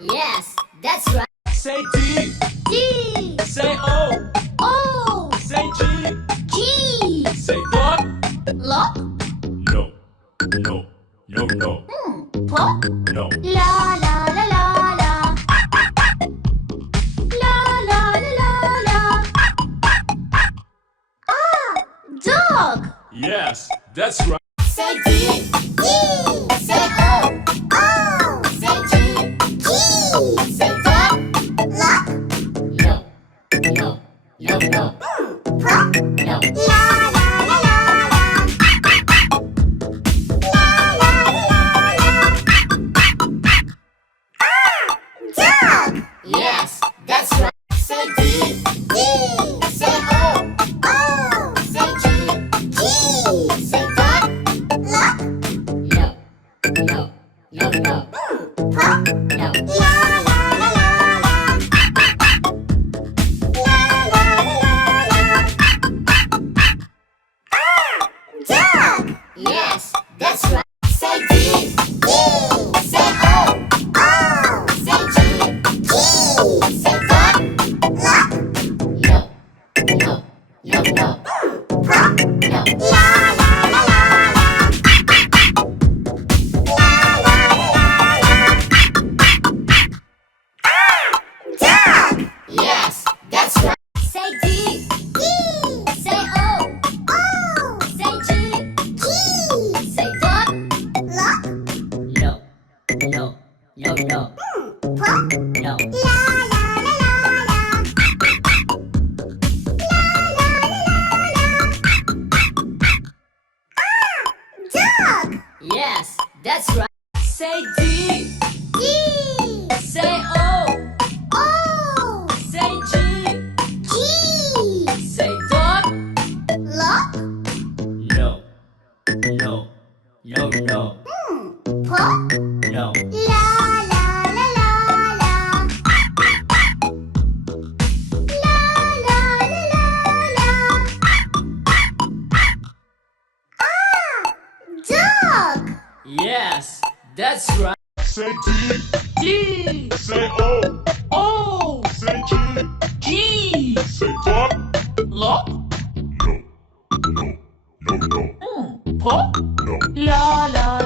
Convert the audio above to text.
Yes, that's right. Say D. D. Say O. O. Say G. G. Say dog. Lock. No. No. No. No. Pop. No. La la la la la. La la la la la. Ah, dog. Yes, that's right. Say D. D. Say O. O. Say G. G. Say dog. Lock. No. No. No. No. Pop. No. La la la la la. La la la la la. Ah, dog. Yes, that's right. Say D. D. Say O. O. Say G. G. Say dog. Lock. No. No. No. No. Pop. No. La la la la la. La la la la la. Ah, dog. Yes, that's right. Say D. D. Say O. O. Say G. G. Say dog. Lock. No. No. No. No. Pop. No. La la la la la. La la la la la. Ah, dog. Yes, that's right. Say D. D. Say O. O. Say G. G. Say dog. Lock. No. No. No. No. Pop. No. La la la la la. La la la la la. Ah, dog. Yes, that's right. Say D. D. Say O. O. Say G. G. Say dog. Lock. No. No. No. No. Pop. No. La la la la la. La la la la la. Ah, dog. Yes, that's right. Say D. D. Say O. O. Say G. G. Say dog. Lock. No. No. No. No. Pop. No. La la